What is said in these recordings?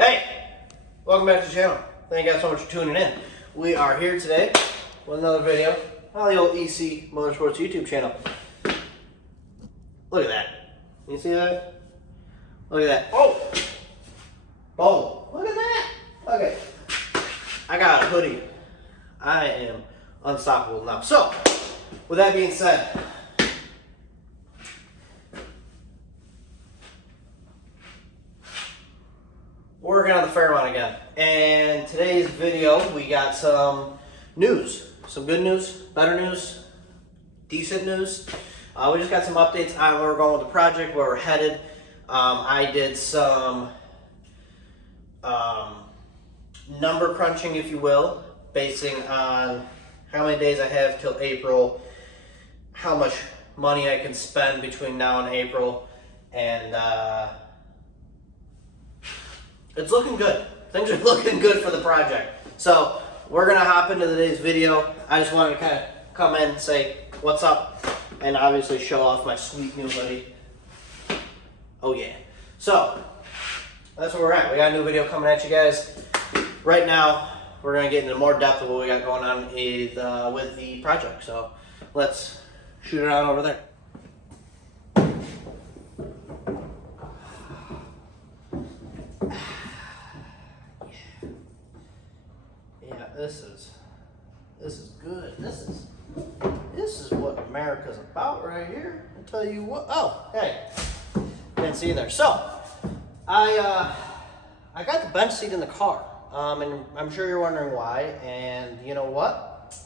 Hey, welcome back to the channel. Thank you guys so much for tuning in. We are here today with another video on the old EC MotorSports YouTube channel. Look at that. You see that? Look at that. Oh! Boom. Look at that. Okay. I got a hoodie. I am unstoppable now. So, with that being said, working on the FAIRMONT again. And today's video, we got some news. Some good news, better news, decent news. We just got some updates on where we're going with the project, where we're headed. I did some number crunching, if you will, basing on how many days I have till April, how much money I can spend between now and April, and it's looking good. Things are looking good for the project. So we're gonna hop into today's video. I just wanted to kind of come in and say what's up, and obviously show off my sweet new hoodie. Oh yeah. So that's where we're at. We got a new video coming at you guys. Right now, we're gonna get into more depth of what we got going on with the project. So let's shoot it on over there. This is good. This is what America's about right here. I'll tell you what. Oh, hey, didn't see you there. So, I got the bench seat in the car, and I'm sure you're wondering why. And you know what?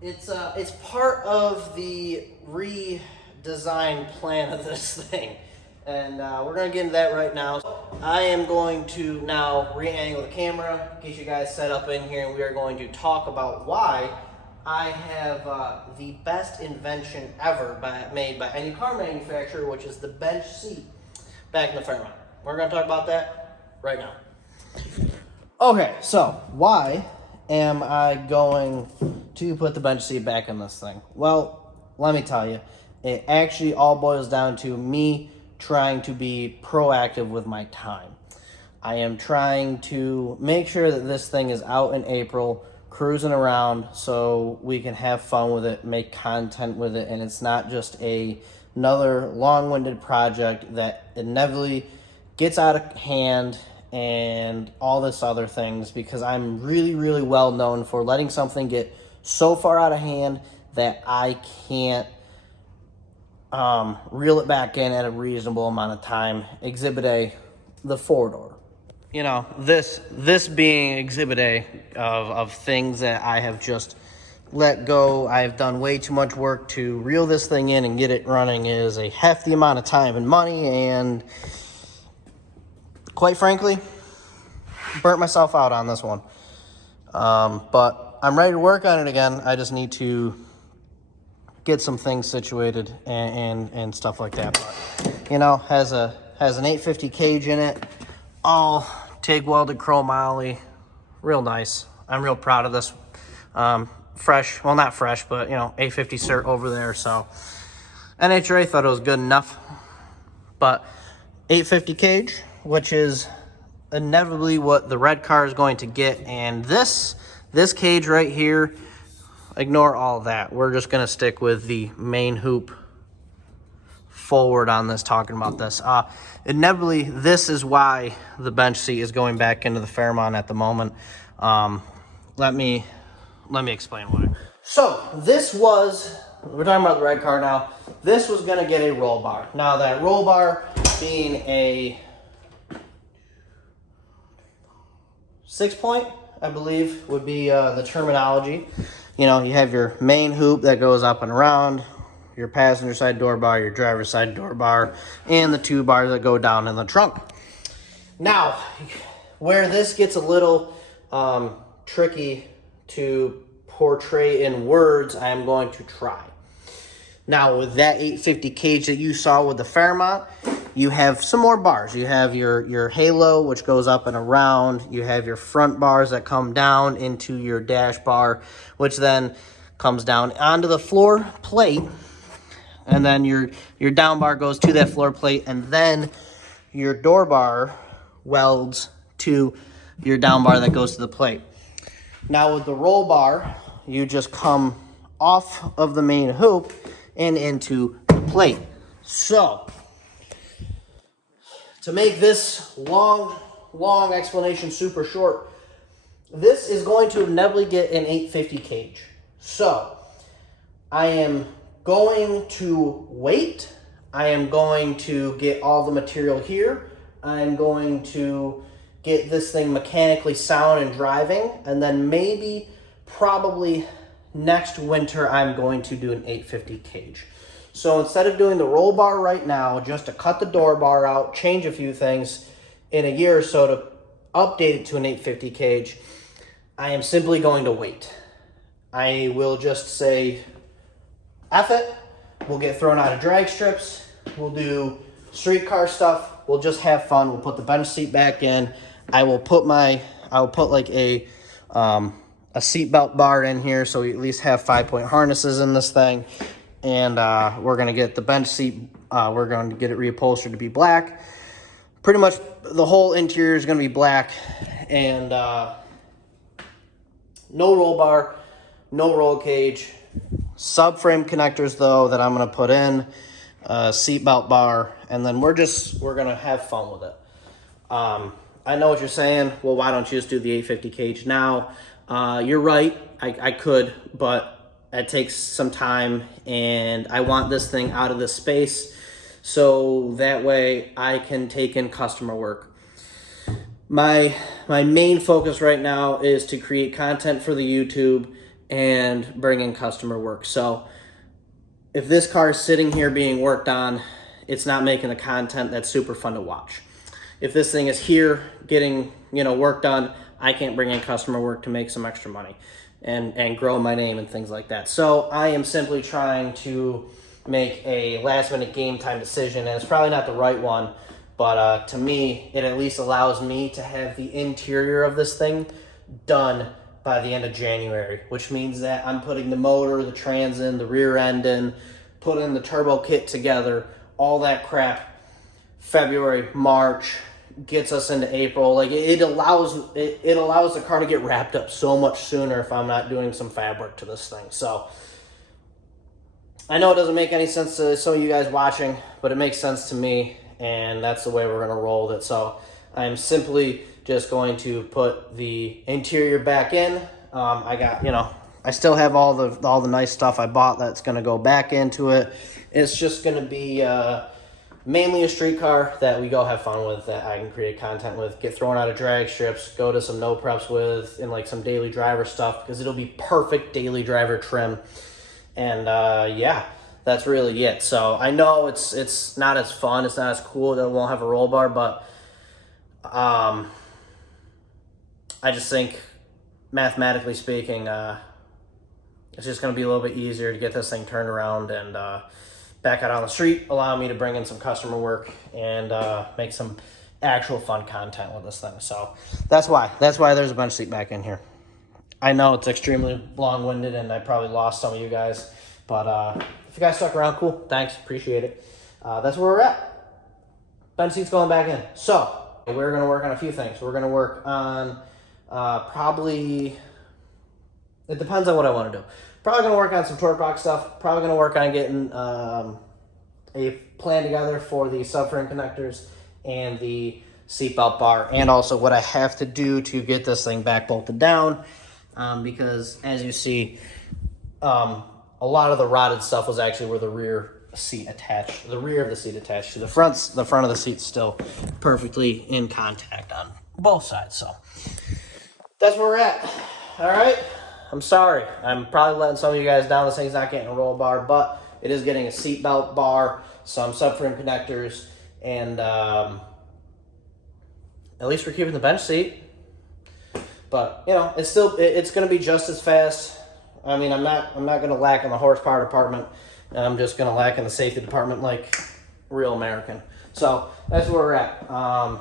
It's part of the redesign plan of this thing, and we're gonna get into that right now. I am going to now re-angle the camera, get you guys set up in here, and we are going to talk about why I have the best invention ever made by any car manufacturer, which is the bench seat back in the FAIRMONT. We're going to talk about that right now. Okay, so why am I going to put the bench seat back in this thing? Well, let me tell you, it actually all boils down to me trying to be proactive with my time. I am trying to make sure that this thing is out in April, cruising around, so we can have fun with it, make content with it, and it's not just another long-winded project that inevitably gets out of hand and all this other things, because I'm really, really well known for letting something get so far out of hand that I can't reel it back in at a reasonable amount of time. Exhibit A, the four-door. You know, this being Exhibit A of things that I have just let go. I have done way too much work to reel this thing in and get it running is a hefty amount of time and money, and quite frankly, burnt myself out on this one. But I'm ready to work on it again. I just need to get some things situated and stuff like that. But, you know, has an 850 cage in it, all TIG welded chrome moly, real nice. I'm real proud of this. Fresh, well, not fresh, but you know, 850 cert over there. So NHRA thought it was good enough. But 850 cage, which is inevitably what the red car is going to get, and this cage right here, ignore all that. We're just going to stick with the main hoop forward on this, talking about this. Inevitably, this is why the bench seat is going back into the FAIRMONT at the moment. Let me explain why. So, we're talking about the red car now. This was going to get a roll bar. Now, that roll bar being a 6-point, I believe, would be the terminology. You know, you have your main hoop that goes up and around, your passenger side door bar, your driver's side door bar, and the two bars that go down in the trunk. Now, where this gets a little tricky to portray in words, I am going to try. Now, with that 850 cage that you saw with the FAIRMONT, you have some more bars. You have your halo, which goes up and around. You have your front bars that come down into your dash bar, which then comes down onto the floor plate. And then your down bar goes to that floor plate. And then your door bar welds to your down bar that goes to the plate. Now with the roll bar, you just come off of the main hoop and into the plate. So, to make this long explanation super short, this is going to inevitably get an 850 cage. So, I am going to wait. I am going to get all the material here. I'm going to get this thing mechanically sound and driving, and then maybe, probably next winter, I'm going to do an 850 cage. So instead of doing the roll bar right now, just to cut the door bar out, change a few things in a year or so to update it to an 850 cage, I am simply going to wait. I will just say, F it, we'll get thrown out of drag strips, we'll do streetcar stuff, we'll just have fun, we'll put the bench seat back in, I will put like a seatbelt bar in here so we at least have 5-point harnesses in this thing, and we're going to get the bench seat, we're going to get it reupholstered to be black. Pretty much the whole interior is going to be black, and no roll bar, no roll cage. Subframe connectors though that I'm going to put in, seatbelt bar, and then we're going to have fun with it. I know what you're saying. Well, why don't you just do the 850 cage now? You're right. I could, but it takes some time, and I want this thing out of this space so that way I can take in customer work. My main focus right now is to create content for the YouTube and bring in customer work. So if this car is sitting here being worked on, it's not making the content that's super fun to watch. If this thing is here getting, work done, I can't bring in customer work to make some extra money and grow my name and things like that. So I am simply trying to make a last minute game time decision, and it's probably not the right one, but to me, it at least allows me to have the interior of this thing done by the end of January, which means that I'm putting the motor, the trans in, the rear end in, putting the turbo kit together, all that crap, February, March, gets us into April. Like it allows the car to get wrapped up so much sooner if I'm not doing some fab work to this thing. So I know it doesn't make any sense to some of you guys watching, but it makes sense to me, and that's the way we're going to roll with it. So I'm simply just going to put the interior back in. I got, I still have all the nice stuff I bought that's going to go back into it. It's just going to be mainly a street car that we go have fun with, that I can create content with, get thrown out of drag strips, go to some no preps with, and like some daily driver stuff, because it'll be perfect daily driver trim. And yeah, that's really it. So I know it's not as fun, it's not as cool that it won't have a roll bar, but I just think, mathematically speaking, it's just going to be a little bit easier to get this thing turned around and back out on the street, allow me to bring in some customer work and make some actual fun content with this thing. So that's why there's a bench seat back in here. I know it's extremely long-winded, and I probably lost some of you guys, but if you guys stuck around, cool, thanks, appreciate it. That's where we're at. Bench seat's going back in. So we're going to work on a few things. We're going to work on probably, it depends on what I want to do. Probably going to work on some torque box stuff. Probably going to work on getting a plan together for the subframe connectors and the seatbelt bar, and also what I have to do to get this thing back bolted down, because as you see, a lot of the rotted stuff was actually where the rear seat attached, the rear of the seat attached to the front of the seat's still perfectly in contact on both sides. So that's where we're at. All right. I'm sorry. I'm probably letting some of you guys down. This thing's not getting a roll bar, but it is getting a seatbelt bar, some subframe connectors, and at least we're keeping the bench seat. But it's still it's going to be just as fast. I mean, I'm not going to lack in the horsepower department. I'm just going to lack in the safety department like real American. So that's where we're at. Kind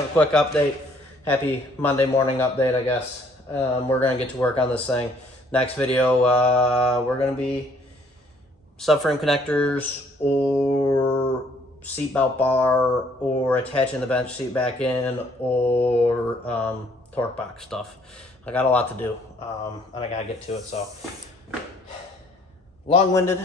of a quick update. Happy Monday morning update, I guess. We're going to get to work on this thing. Next video, we're going to be subframe connectors or seatbelt bar or attaching the bench seat back in or torque box stuff. I got a lot to do, and I gotta get to it. So long-winded.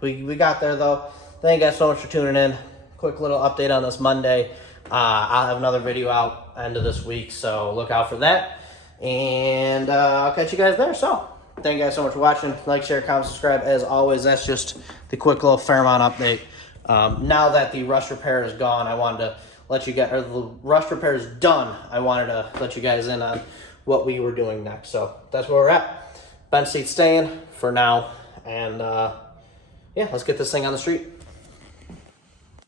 We got there though. Thank you guys so much for tuning in. Quick little update on this Monday. I'll have another video out end of this week, so look out for that. And I'll catch you guys there. So thank you guys so much for watching. Like, share, comment, subscribe. As always, that's just the quick little Fairmont update. Now that the rust repair is gone, I wanted to let you guys, or the rust repair is done, I wanted to let you guys in on what we were doing next. So that's where we're at. Bench seat staying for now. And yeah, let's get this thing on the street.